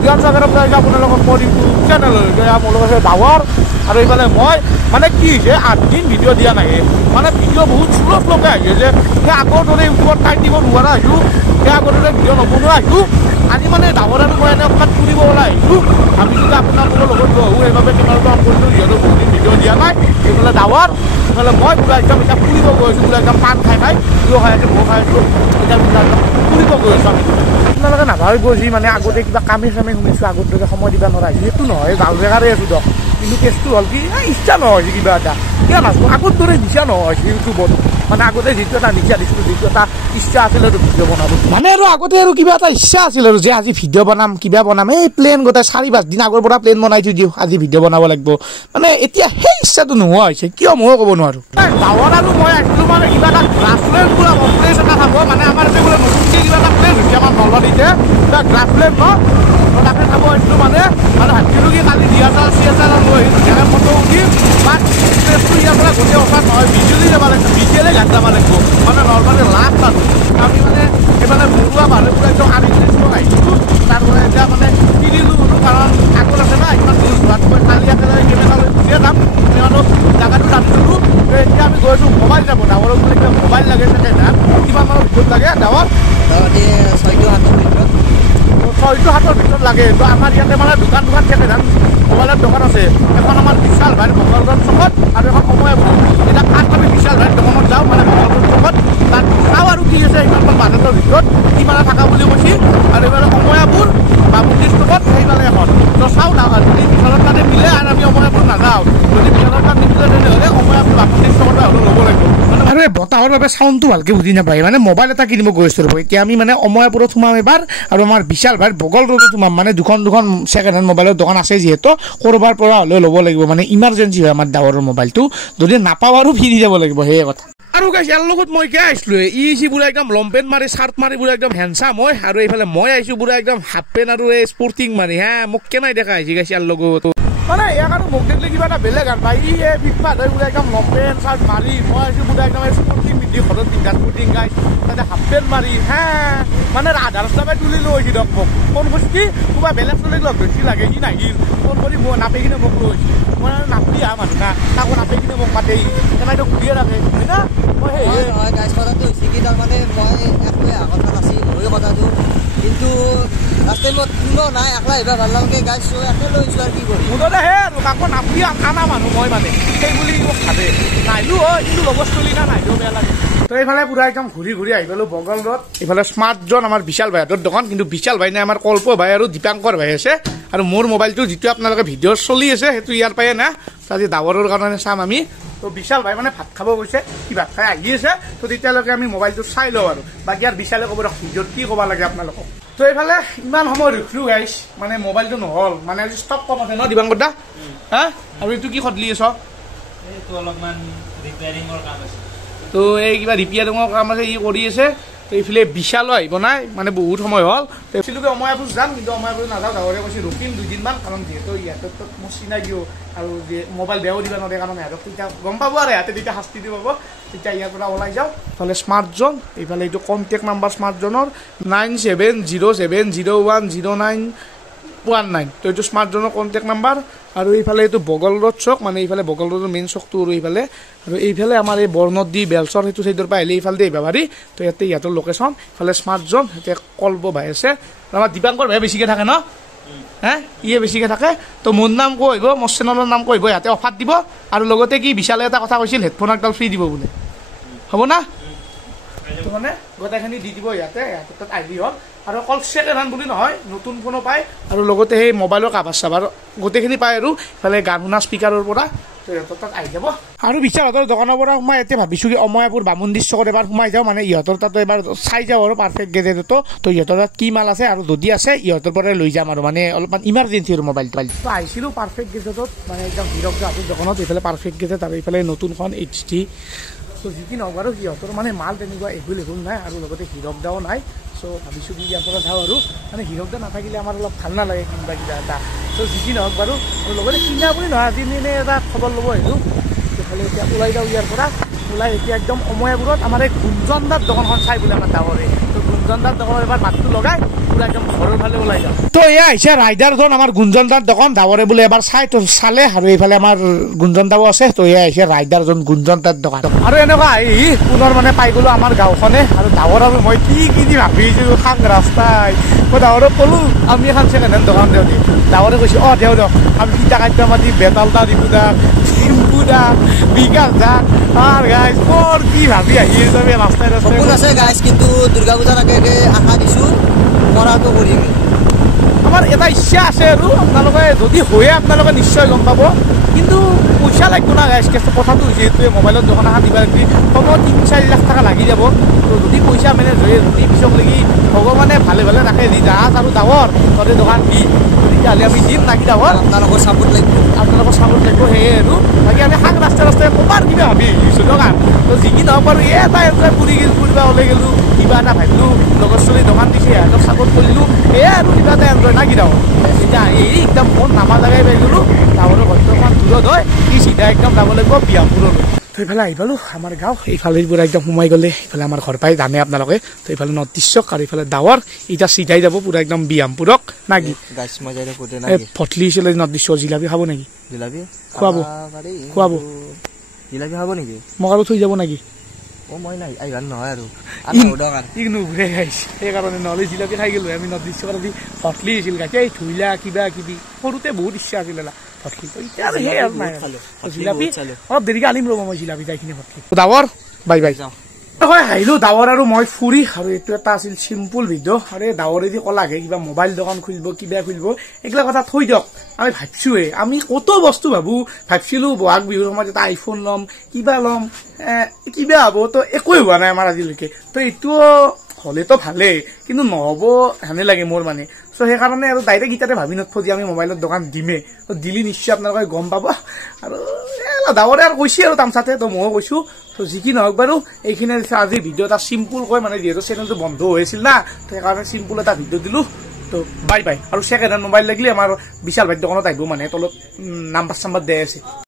বিয়ান চাগৰ আপোনালোকক কৈ দিছোঁ চেনেল মোৰ লগত ডাৱৰ আৰু এইফালে মই মানে কি হৈছে 8 দিন ভিডিঅ' দিয়া নাই মানে ভিডিঅ' বহুত শ্ল'কে আহি আছে সেই আগৰ দৰে ইউটিউবত টাইম দিব নোৱাৰা আহিছোঁ সেই আগৰ দৰে ভিডিঅ' নবনোৱা আহিছোঁ আজি মানে ডাৱৰ আৰু মই এনে অকণমান ফুৰিব ওলাই আহিছোঁ ভাবিছোঁ যে আপোনালোকৰ লগত বহোঁ সেইবাবে তোমালোকক কৰিলোঁ যিহেতু বহুত দিন ভিডিঅ' দিয়া নাই এইফালে ডাৱৰ এইফালে মই পুৰা একদম এতিয়া ফুৰিব গৈ আছোঁ পুৰা একদম পাণ খাই প্ৰিয় খাই আছোঁ মই খাই আছোঁ এতিয়া পুৰা একদম ফুৰিব গৈ আছোঁ আমি আপোনালোকে নাভাবিব যি মানে আগতে কিবা কামে শুনিছোঁ আগত দৰে সময় দিব নোৱাৰা সেইটো নহয় গাঁও জেগাৰে আছোঁ দিয়ক কিন্তু কেছটো হ'ল কি ইচ্ছা নহয় কিবা এটা কিয় নাজানো আগত দৰে নিচা নহয় ইউটিউবত মানে আগতে যিটো এটা নিচা দিছিলোঁ যিটো এটা ইচ্ছা আছিল আৰু ভিডিঅ' বনাব মানে আৰু আগতে আৰু কিবা এটা ইচ্ছা আছিল আৰু যে আজি ভিডিঅ' বনাম কিবা বনাম এই প্লেন গোটেই 4-5 দিন আগৰ পৰা প্লেন বনাই থৈ দিওঁ আজি ভিডিঅ' বনাব লাগিব মানে এতিয়া সেই ইচ্ছাটো নোহোৱা হৈছে কিয় ময়ো ক'ব নোৱাৰোঁ ডাৱৰ আৰু মই আহিছিলোঁ মানে কিবা এটা গ্ৰাছলেণ্ড পুৰা প্লেচ এটা খাব মানে আমাৰ যে বোলে নতুনকৈ কিবা এটা প্লেন হৈছে আমাৰ নলবাৰীতে গ্ৰাছলেণ্ড ন তাকে খাব আহিছিলোঁ মানে ভাবিছিলোঁ কি কালি DSLR CSLR লৈ ধুনীয়াকৈ ফটো উঠি বা প্লেচটো ইয়াৰ পৰা গোটেই অফাৰ নহয় ভিডিঅ'লৈ যাব লাগিব ভিডিঅ'লৈ ঘাট যাব লাগিব মানে নলবাৰীৰ লাষ্ট আৰু আমি মানে এইফালে বৰুৱা মানুহ পুৰা একদম আনিছিলোঁ আহিছিলোঁ তাৰপৰা এতিয়া মানে কিনিলোঁ কাৰণ আগত আছে না ইমান দূৰ যোৱাতকৈ কালি একেবাৰে কেমেৰা লৈ গুচিয়ে যাম কিয়নো জেগাটো জানিছিলোঁ এতিয়া আমি গৈ আছোঁ মোবাইল যাব ডাৱৰক বোলে কিবা মোবাইল লাগে থাকে না কিমান মানৰ ভিতৰত লাগে ডাৱৰ 6-7 ভিতৰত লাগে তো আমাৰ ইয়াতে মানে দোকান থাকে ধান মোবাইলৰ দোকান আছে এখন আমাৰ বিশাল ভাই মংগলদৈ চকত আৰু এখন সময় এতিয়া ফাৰ্ষ্ট আমি বিশাল ভাই দোকানত যাওঁ মানে মংগলদৈ চকত তাত চাওঁ আৰু কি আছে ইমান বাজেটৰ ভিতৰত কিমানে থকা বুলি কৈছে আৰু এইফালে সময়াপুৰ বা মন্দিৰ চকত সেইফালে এখন তো চাওঁ যদি বিশালৰ তাতে মিলে আৰু আমি সময়াপুৰ নাযাওঁ যদি বিশালৰ তাত নিমিলে তেনেহ'লে সময়াপুৰ বা মন্দিৰ চকত হ'লেও ল'ব লাগিব আৰু এই বতাহৰ বাবে চাউণ্ডটো ভালকৈ বুজি নাপায় মানে মোবাইল এটা কিনিব গৈ আছোঁ ৰ'ব এতিয়া আমি মানে সময়াপুৰত সোমাম এবাৰ আৰু আমাৰ বিশাল ভাই বগল ৰোডত সোমাম মানে দুখন ছেকেণ্ড হেণ্ড মোবাইলৰ দোকান আছে যিহেতু ক'ৰবাৰ পৰা হ'লেও ল'ব লাগিব মানে ইমাৰ্জেঞ্চি হয় আমাৰ ডাৱৰৰ মোবাইলটো যদি নাপাওঁ আৰু ফিৰি যাব লাগিব সেয়ে কথা আৰু গাইছ ইয়াৰ লগত মই কিয় আহিছিলোঁ ই বোলে একদম লং পেণ্ট মাৰি চাৰ্ট মাৰি বোলে একদম হেণ্ডচাম মই আৰু এইফালে মই আহিছোঁ বোলে একদম হাফ পেণ্ট আৰু এই স্পৰ্টিং মাৰি মোক কেনাই দেখা আহিছে গাইছ ইয়াৰ লগত মানে ইয়াক আৰু মোক দেখিলে কিবা এটা বেলেগ আৰু ভাই এই ফিটফাট হৈ বোলে একদম লং পেণ্ট চাৰ্ট মাৰি মই আহিছোঁ বোলে একদম স্পৰ্টিং পিন্ধি ঘৰত পিন্ধা স্পৰ্টিং গাইছ তাতে হাফ পেণ্ট মাৰি মানে আধা ৰাস্তা পাই তুলি লৈ আহিছে দিয়ক মোক ফোন কৰিছোঁ কি কোনোবা বেলেগ চলিক লগ ধৰিছি লাগে সি নাহিল ফোন কৰি মই নাপাই কিনে মোক লৈ মই নাপি আহা মানুহ না তাকো নাপাই কিনে মোক মাতে তেনেকৈ ঘূৰিয়ে ৰাখে হয় না মই সেই গাইছ কথাটো হৈছে কি তাৰমানে মই একোৱে অহা কথা নাছিল হয় কথাটো কিন্তু লাষ্ট টাইমত কোনো নাই একলা আহিব ভাল নালাগে গাইছ একে লৈ আহিছোঁ আৰু কি কৰিম মুঠতে সেই আৰু কাকো নাপি আনা মানুহ মই মানে সেই বুলি মোক ভাবে নাহিলোঁ হয় কিন্তু লগত চলি না নাহিলেও বেয়া লাগে তো এইফালে পুৰা একদম ঘূৰি আহি গ'লোঁ বগল ৰোড এইফালে স্মাৰ্ট জন আমাৰ বিশাল ভাইহঁতৰ দোকান কিন্তু বিশাল ভাই নাই আমাৰ কল্প ভাই আৰু দীপাংকৰ ভাই আছে আৰু মোৰ মোবাইলটো যিটো আপোনালোকে ভিডিঅ' চলি আছে সেইটো ইয়াৰ পায়ে না আজি ডাৱৰৰ কাৰণে চাম আমি তো বিশাল ভাই মানে ভাত খাব গৈছে কি ভাত খাই আহি আছে তো তেতিয়ালৈকে আমি মোবাইলটো চাই লওঁ আৰু বাকী আৰু বিশালে ক'ব ভিডিঅ'ত কি ক'ব লাগে আপোনালোকক তো এইফালে ইমান সময় ৰখিলোঁ গাইছ মানে মোবাইলটো নহ'ল মানে আজি ষ্টক কম আছে ন দীপাংকৰ দা আৰু এইটো কি সদলি আছ এইটো অলপমান ৰিপেয়াৰিঙৰ কাম আছে তো এই কিবা ৰিপেয়াৰিঙৰ কাম আছে ই কৰি আছে তো এইফালে বিশালো আহিব নাই মানে বহুত সময় হ'ল তো এইফালে অময়াপুৰ যাম কিন্তু অময়াপুৰ নাযাওঁ ডাঙৰে কৈছে ৰখিম 2 দিনমান কাৰণ যিহেতু ইয়াতে মোৰ চিনাই দিওঁ আৰু যে মোবাইল বেয়াও দিব নোৱাৰে কাৰণ সিহঁতক তেতিয়া গম পাব আৰু ইয়াতে তেতিয়া শাস্তি দিব পাব তেতিয়া ইয়াৰ পৰা ওলাই যাওঁ ইফালে স্মাৰ্ট জন এইফালে এইটো কণ্টেক্ট নাম্বাৰ স্মাৰ্ট জনৰ 9707010919 তো এইটো স্মাৰ্ট জনৰ কণ্টেক্ট নাম্বাৰ আৰু এইফালে এইটো বগল ৰোড চক মানে এইফালে বগল ৰোডৰ মেইন চকটো আৰু এইফালে আমাৰ এই বৰ্ণদি বেলচৰ সেইটো চাইডৰ পৰা আহিলে এইফালে আহিব পাৰি তো ইয়াতে ইয়াতৰ লোকেশ্যন ইফালে স্মাৰ্ট জন এতিয়া কল্প ভাই আছে আমাৰ দীপাংকৰ ভাই বেছিকৈ থাকে ন ইয়ে বেছিকৈ থাকে তো মোৰ নাম কৈ আহিব মোৰ চেনেলৰ নাম কৈ আহিব ইয়াতে অফাৰ দিব আৰু লগতে কি বিশালে এটা কথা কৈছিল হেডফোন একডাল ফ্ৰী দিব বোলে হ'ব না তো মানে গোটেইখিনি দি দিব ইয়াতে তাত আহি হ'ল আৰু অকল ছেকেণ্ড হেণ্ড বুলি নহয় নতুন ফোনো পায় আৰু লগতে সেই মোবাইলৰ কাভাৰ চাভাৰ গোটেইখিনি পায় আৰু ইফালে গান শুনা স্পীকাৰৰ পৰা তো ইহঁতৰ তাত আহি যাব আৰু বিশালহঁতৰ দোকানৰ পৰা সোমাই এতিয়া ভাবিছোঁ কি অময়াপুৰ বামুণডিৰ চকত এবাৰ সোমাই যাওঁ মানে ইহঁতৰ তাতো এবাৰ চাই যাওঁ আৰু পাৰফেক্ট গেজেটতো তো ইহঁতৰ তাত কি মাল আছে আৰু যদি আছে ইহঁতৰ পৰাই লৈ যাম আৰু মানে অলপমান ইমাৰ্জেঞ্চি আৰু মোবাইলটো তো আহিছিলোঁ পাৰফেক্ট গেজেটত মানে একদম হিৰক জাহাজৰ দোকানত এইফালে পাৰফেক্ট গেজেট আৰু এইফালে নতুনখন HD তো যি কি নহওক বাৰু সিহঁতৰ মানে মাল তেনেকুৱা এভেইলেবল নাই আৰু লগতে হিৰক দাও নাই সো ভাবিছোঁ কি ইয়াৰ পৰা যাওঁ আৰু মানে হিৰক দা নাথাকিলে আমাৰ অলপ ভাল নালাগে কিবা কিবা এটা তো যি কি নহওক বাৰু আৰু লগতে কিনা বুলি নহয় আজি এনেই এটা খবৰ ল'ব আহিলোঁ এইফালে এতিয়া ওলাই যাওঁ ইয়াৰ পৰা ওলাই এতিয়া একদম অময়াপুৰত আমাৰ এই গুঞ্জনদাৰ দোকানখন চাই বোলে আমাৰ ডাঙৰে তো গুঞ্জন দাৰ দোকানত এবাৰ মাতটো লগাই পুৰা একদম ঘৰৰ ফালে ওলাই যাওঁ তো এয়া আহিছে ৰাইডাৰজন আমাৰ গুঞ্জন দাৰ দোকান ডাৱৰে বোলে এবাৰ চালে আৰু এইফালে আমাৰ গুঞ্জন দাও আছে তো এয়া আহিছে ৰাইডাৰজন গুঞ্জন দাৰ দোকান আৰু এনেকুৱা আহি পুনৰ মানে পাই গ'লো আমাৰ গাঁওখনে আৰু ডাৱৰ আৰু মই কি দি ভাবিছোঁ খাং ৰাস্তাই মই ডাৱৰক ক'লো আমি এখন ছেকেণ্ড হেণ্ড দোকান দিওঁ দি ডাৱৰে কৈছে দিওঁ আমি কিটা কাট্য মাতি বেতালটা দিবো দা চিম্পু দা বিকাশ দা আৰু গাইজ বৰ কি ভাবি আহি আছে ৰাস্তাই সপোন আছে গাইজ কিন্তু দুৰ্গা পূজাৰ আগে আগে আশা দিছোঁ কৰাটো কৰিম আমাৰ এটা ইচ্ছা আছে আৰু আপোনালোকে যদি হয়ে আপোনালোকে নিশ্চয় গম পাব কিন্তু পইচা লাগিব না গাইজ কেছটো কথাটো হৈছে এইটোৱে মোবাইলত দোকান এখন দিবা লাগি কমেও 3-4 লাখ টকা লাগি যাব তো যদি পইচা মেনেজ হৈ যদি পিছক লাগি ভগৱানে ভালে ভালে ৰাখে দি জাহাজ আৰু ডাৱৰ তহঁতে দোকান দি তেতিয়াহ'লে আমি দিম লাগি ডাৱৰ আপোনালোকৰ চাপোৰ্ট লাগিব সেয়ে আৰু বাকী আমি শাক ৰাস্তাই ক'ৰবাৰ কিবা ভাবি আহিছোঁ দোকান তো যিকি নহওক বাৰু এটা এনজয় ফুৰিবা ওলাই গ'লোঁ কিবা এটা ভাবিলোঁ লগৰ ছোৱালী দোকান দিছে সিহঁতক চাপৰ্ট কৰিলোঁ সেয়ে আৰু কিবা এটা এনজয় নাকি ডাৱৰ এতিয়া এই একদম মোৰ নামা জেগাই পাই গ'লোঁ ডাৱৰৰ ঘৰখন দূৰত হয় ই চিধা একদম যাব লাগিব বিয়ামপুৰলৈ তো এইফালে আহি পালোঁ আমাৰ গাঁও এইফালে পৰা একদম সোমাই গ'লে এইফালে আমাৰ ঘৰ পাই জানে আপোনালোকে তো এইফালে নৰ্থ ইষ্টক আৰু এইফালে ডাৱৰ এতিয়া চিধাই যাব পুৰা একদম বিয়ামপুৰক নাকি ফটলি হৈছিলে নৰ্থ ইষ্টৰ জিলাপি খাব নেকি খুৱাব জিলাপি খাব নেকি মোক আৰু থৈ যাব নেকি মই নাই আহিবান নহয় আৰু নুঘূৰে খাইছে সেইকাৰণে নহ'লে জিলাপি খাই গ'লো আমি নৰ্থ ইষ্টৰ আজি ফটলি হৈছিল গাইছে এই ধুইলা কিবা কিবি সৰুতে বহুত ইচ্ছা আছিলে ফটলি এতিয়া আৰু সেই আৰু নাই জিলাপি অলপ দেৰিকে আনিম ৰ'ব মই জিলাপি যাইখিনি ফটলি ডাৱৰ বাই বাই হয় আহিলোঁ ডাৱৰ আৰু মই ফুৰি আৰু এইটো এটা আছিল চিম্পুল ভিডিঅ' আৰু এই ডাৱৰেদি ক'লাগে কিবা মোবাইল দোকান খুলিব কিবা খুলিব এইগিলা কথা থৈ দিয়ক আমি ভাবিছোঁৱে আমি কত বস্তু ভাবিছিলোঁ বহাগ বিহুৰ সময়ত এটা আইফোন ল'ম কিবা কিবা হ'ব তো একোৱে হোৱা নাই আমাৰ আজিলৈকে তো এইটো হ'লেতো ভালেই কিন্তু নহ'ব হেনে লাগে মোৰ মানে চ' সেইকাৰণে আৰু ডাইৰেক্ট ইটাতে ভাবি নথব যে আমি মোবাইলৰ দোকান দিমেই তো দিলি নিশ্চয় আপোনালোকে গম পাব আৰু ডাৱৰে আৰু কৈছে আৰু তামচাতে তো ময়ো কৈছোঁ তো যি কি নহওক বাৰু এইখিনি আজি ভিডিঅ' এটা চিম্পুলকৈ মানে যিহেতু চেনেলটো বন্ধ হৈ আছিল না তো সেইকাৰণে চিম্পুল এটা ভিডিঅ' দিলোঁ তো বাই বাই আৰু ছেকেণ্ড হেণ্ড মোবাইল লাগিলে আমাৰ বিশাল ভাই দোকানত আহিব মানে তলত নাম্বাৰ চাম্বাৰ দিয়া আছে